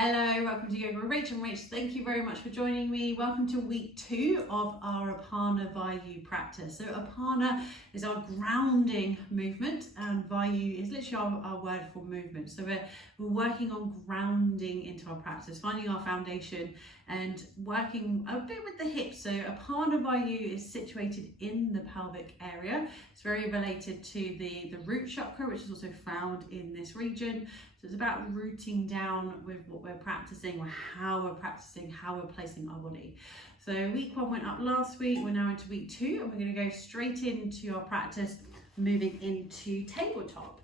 Hello, welcome to Yoga with Rach. And Rach, thank you very much for joining me. Welcome to week 2 of our Apana Vayu practice. So Apana is our grounding movement and Vayu is literally our word for movement. So we're working on grounding into our practice, finding our foundation and working a bit with the hips. So Apana Vayu is situated in the pelvic area. It's very related to the root chakra, which is also found in this region. So it's about rooting down with what we're practicing or how we're practicing, how we're placing our body. So week 1 went up last week, we're now into week 2 and we're going to go straight into our practice, moving into tabletop.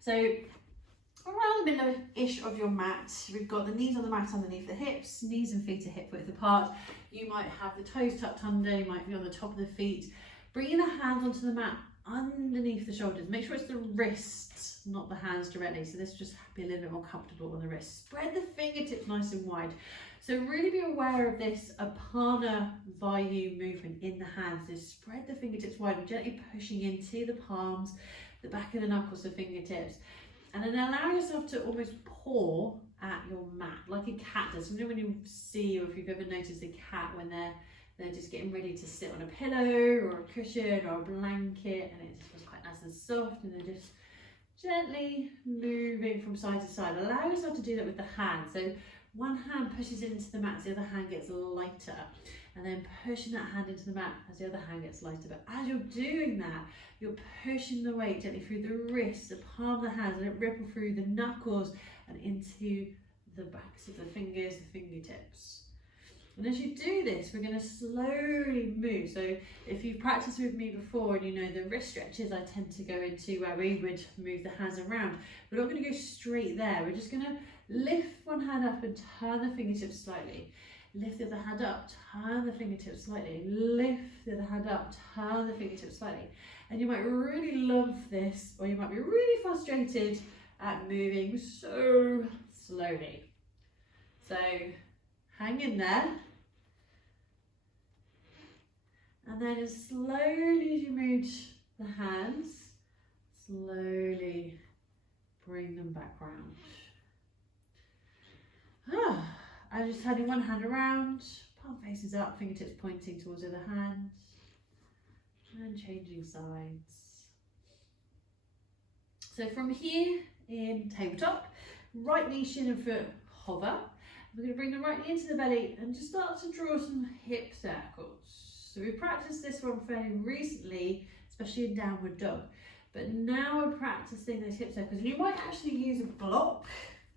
So around the middle-ish of your mat, we've got the knees on the mat underneath the hips, knees and feet are hip width apart. You might have the toes tucked under, you might be on the top of the feet. Bringing the hands onto the mat underneath the shoulders. Make sure it's the wrists, not the hands directly. So this will just be a little bit more comfortable on the wrists. Spread the fingertips nice and wide. So really be aware of this Apana Vayu movement in the hands. So spread the fingertips wide and gently pushing into the palms, the back of the knuckles, the fingertips. And then allow yourself to almost paw at your mat like a cat does. You know when you see, or if you've ever noticed a cat when they're just getting ready to sit on a pillow or a cushion or a blanket, and it just feels quite nice and soft, and they're just gently moving from side to side. Allow yourself to do that with the hand. So one hand pushes into the mat, the other hand gets lighter, and then pushing that hand into the mat as the other hand gets lighter. But as you're doing that, you're pushing the weight gently through the wrists, the palm of the hands, and it ripple through the knuckles and into the backs of the fingers, the fingertips. And as you do this, we're going to slowly move. So if you've practiced with me before and you know the wrist stretches I tend to go into where we would move the hands around, we're not going to go straight there. We're just going to lift one hand up and turn the fingertips slightly. Lift the other hand up, turn the fingertips slightly. Lift the other hand up, turn the fingertips slightly. And you might really love this, or you might be really frustrated at moving so slowly. So hang in there. And then as slowly as you move the hands, slowly bring them back round. I'm just turning one hand around, palm faces up, fingertips pointing towards the other hand, and changing sides. So from here in tabletop, right knee, shin and foot hover. We're going to bring the right knee into the belly and just start to draw some hip circles. So we practiced this one fairly recently, especially in downward dog. But now we're practicing those hip circles. And you might actually use a block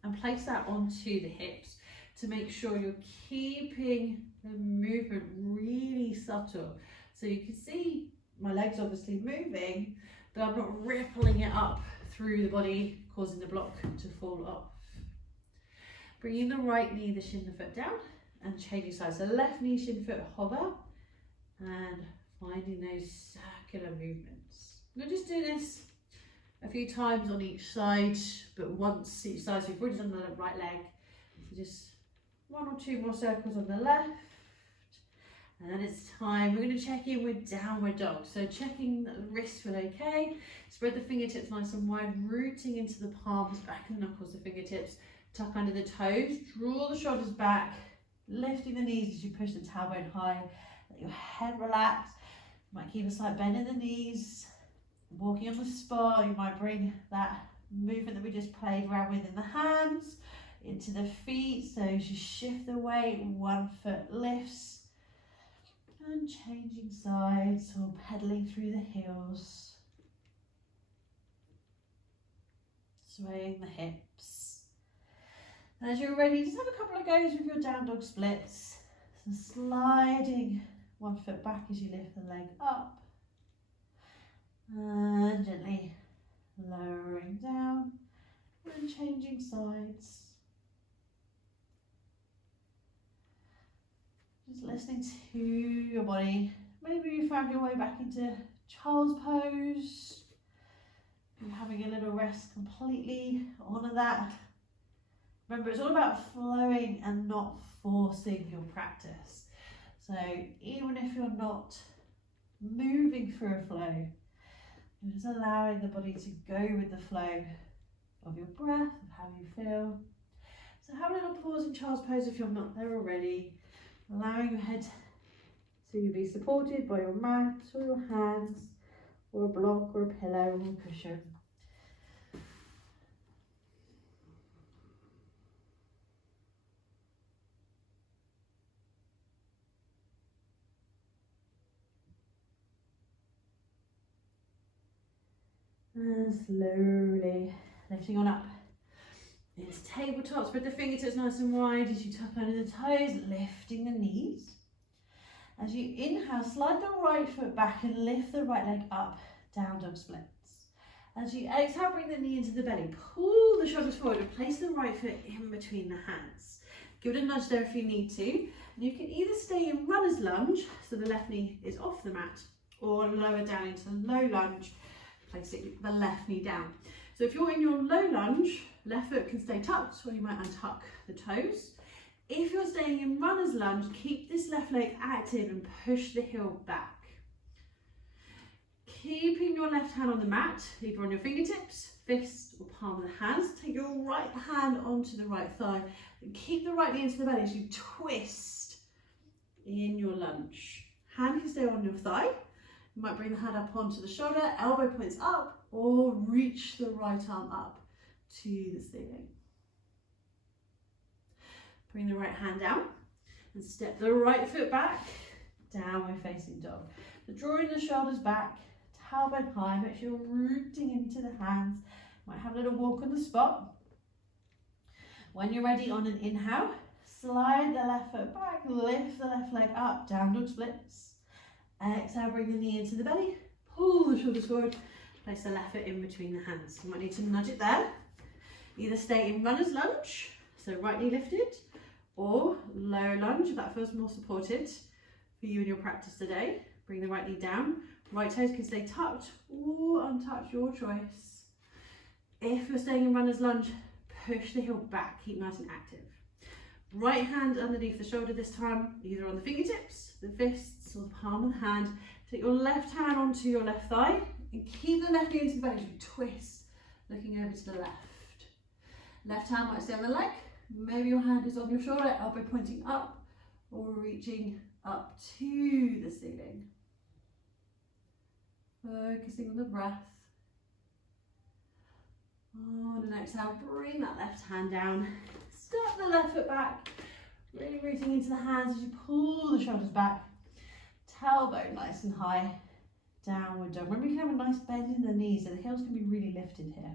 and place that onto the hips to make sure you're keeping the movement really subtle. So you can see my legs obviously moving, but I'm not rippling it up through the body, causing the block to fall off. Bringing the right knee, the shin, the foot down and changing sides. So left knee, shin, foot hover and finding those circular movements. I'm going to just do this a few times on each side, but once each side. So we've already done the right leg. So just 1 or 2 more circles on the left. And then it's time, we're going to check in with downward dog. So checking that the wrists feel okay. Spread the fingertips nice and wide, rooting into the palms, back of the knuckles, the fingertips. Tuck under the toes, draw the shoulders back, lifting the knees as you push the tailbone high. Let your head relax. You might keep a slight bend in the knees. Walking on the spot, you might bring that movement that we just played around with in the hands into the feet. So as you shift the weight, one foot lifts and changing sides or pedaling through the heels. Swaying the hips. And as you're ready, just have a couple of goes with your down dog splits. So sliding one foot back as you lift the leg up. And gently lowering down and changing sides. Just listening to your body. Maybe you found your way back into child's pose. You're having a little rest completely. Honour that. Remember, it's all about flowing and not forcing your practice. So even if you're not moving through a flow, you're just allowing the body to go with the flow of your breath, of how you feel. So have a little pause in child's pose if you're not there already, allowing your head to be supported by your mat or your hands or a block or a pillow or a cushion. And slowly lifting on up. It's tabletop. Spread the fingertips nice and wide as you tuck under the toes, lifting the knees. As you inhale, slide the right foot back and lift the right leg up, down dog splits. As you exhale, bring the knee into the belly, pull the shoulders forward and place the right foot in between the hands. Give it a nudge there if you need to. And you can either stay in runner's lunge, so the left knee is off the mat, or lower down into low lunge, placing the left knee down. So if you're in your low lunge, left foot can stay tucked, or you might untuck the toes. If you're staying in runner's lunge, keep this left leg active and push the heel back. Keeping your left hand on the mat, either on your fingertips, fist or palm of the hands. Take your right hand onto the right thigh and keep the right knee into the belly as you twist in your lunge. Hand can stay on your thigh. You might bring the hand up onto the shoulder, elbow points up, or reach the right arm up to the ceiling. Bring the right hand down and step the right foot back, downward facing dog. So drawing the shoulders back, tailbone high, make sure you're rooting into the hands. Might have a little walk on the spot. When you're ready, on an inhale, slide the left foot back, lift the left leg up, down dog splits. Exhale, bring the knee into the belly, pull the shoulders forward, place the left foot in between the hands. You might need to nudge it there. Either stay in runner's lunge, so right knee lifted, or low lunge if that feels more supported for you in your practice today. Bring the right knee down. Right toes can stay tucked or untucked, your choice. If you're staying in runner's lunge, push the heel back, keep nice and active. Right hand underneath the shoulder this time, either on the fingertips, the fists, or the palm of the hand. Take your left hand onto your left thigh and keep the left knee into the belly as you twist, looking over to the left. Left hand might stay on the leg. Maybe your hand is on your shoulder, elbow pointing up or reaching up to the ceiling. Focusing on the breath. On an exhale, bring that left hand down. Step the left foot back, really rooting into the hands as you pull the shoulders back. Tailbone nice and high, downward dog. Remember, you can have a nice bend in the knees, so the heels can be really lifted here.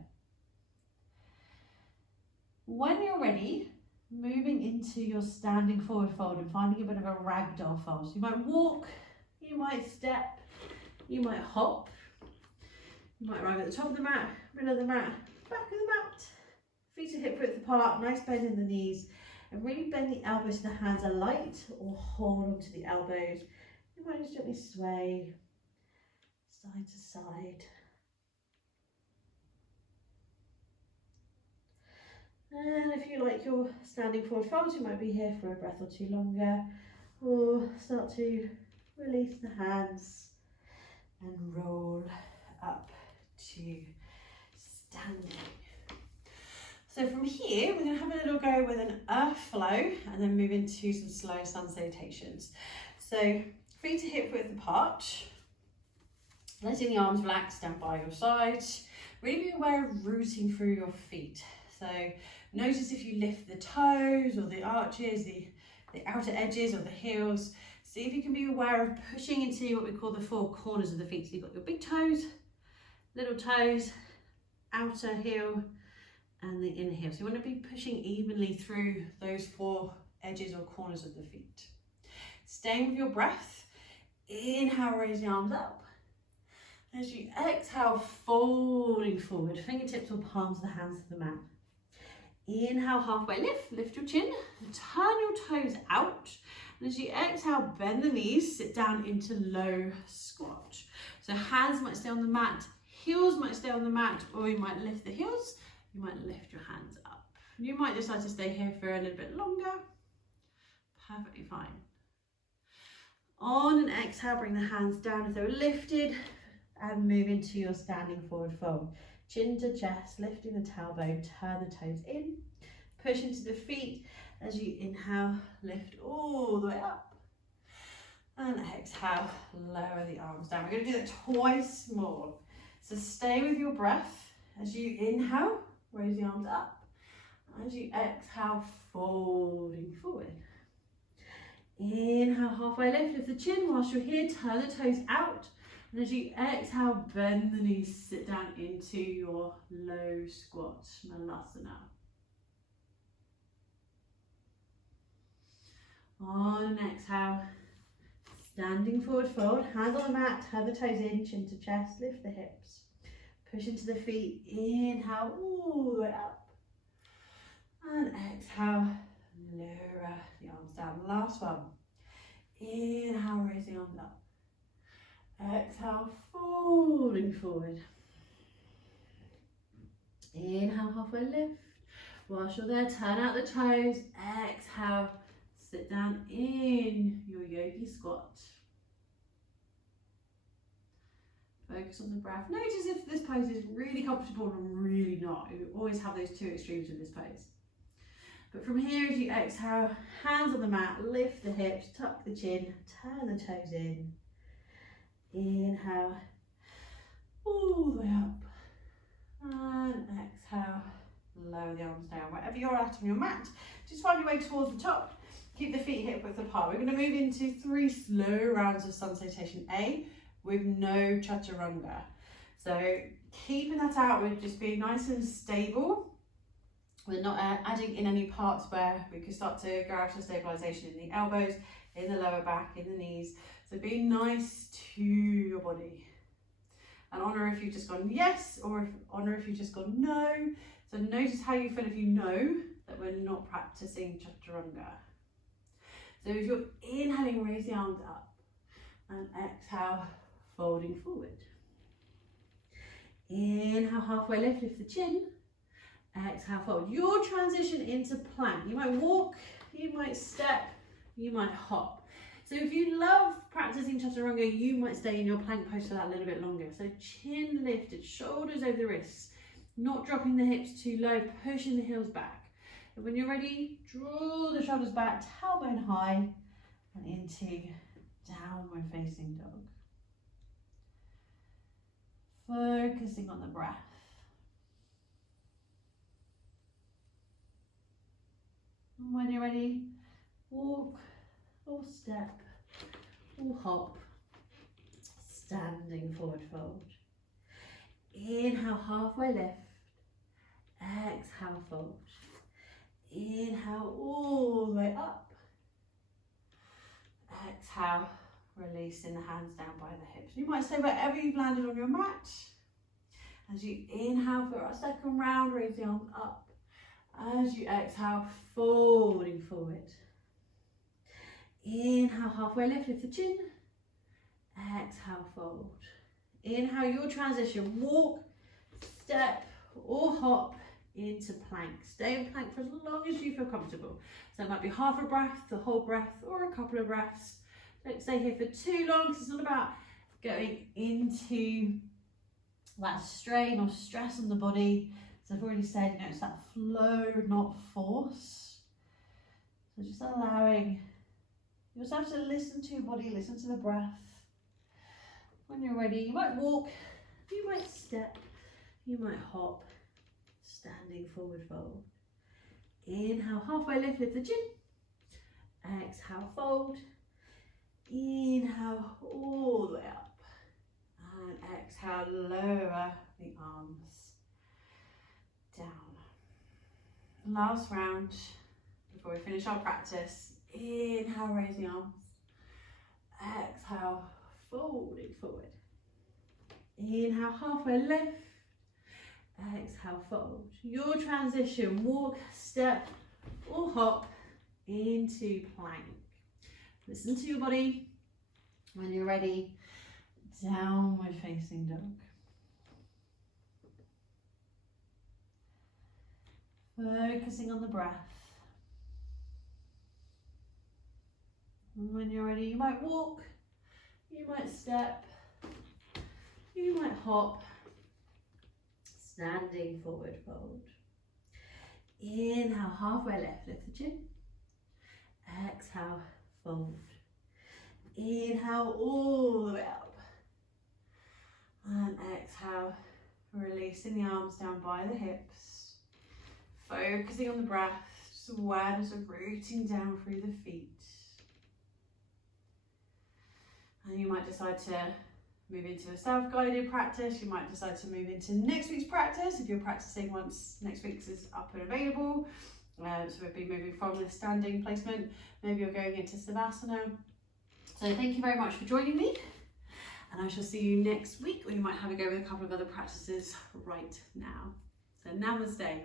When you're ready, moving into your standing forward fold and finding a bit of a ragdoll fold. So you might walk, you might step, you might hop, you might arrive at the top of the mat, middle of the mat, back of the mat. Feet are hip width apart, nice bend in the knees, and really bend the elbows to the hands are light or hold onto the elbows. You might just gently sway side to side. And if you like your standing forward folds, you might be here for a breath or two longer, or start to release the hands and roll up to standing. So from here, we're going to have a little go with an earth flow and then move into some slow sun salutations. So feet are hip width apart, letting the arms relax down by your side. Really be aware of rooting through your feet. So notice if you lift the toes or the arches, the outer edges or the heels. See if you can be aware of pushing into what we call the four corners of the feet. So you've got your big toes, little toes, outer heel, and the inner heel. So you want to be pushing evenly through those four edges or corners of the feet. Staying with your breath, inhale, raise the arms up. As you exhale, folding forward, fingertips or palms of the hands to the mat. Inhale, halfway lift, lift your chin, turn your toes out. And as you exhale, bend the knees, sit down into low squat. So hands might stay on the mat, heels might stay on the mat, or you might lift the heels. You might lift your hands up. You might decide to stay here for a little bit longer. Perfectly fine. On an exhale, bring the hands down as they were lifted and move into your standing forward fold. Chin to chest, lifting the tailbone, turn the toes in, Push into the feet as you inhale, lift all the way up. And exhale, lower the arms down. We're going to do that twice more. So stay with your breath as you inhale, raise the arms up. As you exhale, folding forward. Inhale, halfway lift the chin. Whilst you're here, turn the toes out. And as you exhale, bend the knees, sit down into your low squat, Malasana. On an exhale, standing forward fold, hands on the mat, turn the toes in, chin to chest, lift the hips. Push into the feet, inhale all the way up. And exhale, lower the arms down. Last one. Inhale, raise the arms up. Exhale, folding forward. Inhale, halfway lift. Whilst you're there, turn out the toes. Exhale, sit down in your yogi squat. Focus on the breath. Notice if this pose is really comfortable and really not. You always have those two extremes with this pose. But from here, as you exhale, hands on the mat, lift the hips, tuck the chin, turn the toes in. Inhale, all the way up. And exhale, lower the arms down. Wherever you're at on your mat, just find your way towards the top. Keep the feet hip width apart. We're going to move into 3 slow rounds of sun salutation A with no chaturanga. So keeping that out, we're just being nice and stable. We're not adding in any parts where we could start to go out of stabilization in the elbows, in the lower back, in the knees. So be nice to your body. And honour if you've just gone yes, or honour if you've just gone no. So notice how you feel if you know that we're not practicing chaturanga. So if you're inhaling, raise the arms up. And exhale, folding forward. Inhale, halfway lift the chin. Exhale, fold. Your transition into plank. You might walk, you might step, you might hop. So if you love practicing chaturanga, you might stay in your plank pose for that a little bit longer. So chin lifted, shoulders over the wrists, not dropping the hips too low, pushing the heels back. And when you're ready, draw the shoulders back, tailbone high, and into downward facing dog. Focusing on the breath. And when you're ready, walk or step or hop, standing forward fold. Inhale, halfway lift. Exhale, fold. Inhale, all the way up. Exhale, releasing the hands down by the hips. You might stay wherever you've landed on your mat. As you inhale for our second round, raise the arms up. As you exhale, folding forward. Inhale, halfway lift the chin. Exhale, fold. Inhale, your transition, walk, step or hop into plank. Stay in plank for as long as you feel comfortable. So it might be half a breath, the whole breath, or a couple of breaths. Don't stay here for too long, because it's not about going into that strain or stress on the body. As I've already said, you know, it's that flow, not force. So just allowing yourself to listen to your body, listen to the breath. When you're ready, you might walk, you might step, you might hop, standing forward fold. Inhale, halfway lift the chin. Exhale, fold. Inhale, all the way up. And exhale, lower the arms down. Last round before we finish our practice. Inhale, raise the arms. Exhale, folding forward. Inhale, halfway lift. Exhale, fold. Your transition, walk, step or hop into plank. Listen to your body. When you're ready, downward facing dog. Focusing on the breath. And when you're ready, you might walk, you might step, you might hop, standing forward fold. Inhale, halfway lift, lift the chin. Exhale, fold. Inhale all the way up. And exhale, releasing the arms down by the hips. Focusing on the breath, just awareness of rooting down through the feet. And you might decide to move into a self-guided practice. You might decide to move into next week's practice if you're practicing once next week's is up and available. So we'll be moving from the standing placement. Maybe you're going into Savasana. So thank you very much for joining me. And I shall see you next week, or you might have a go with a couple of other practices right now. So namaste.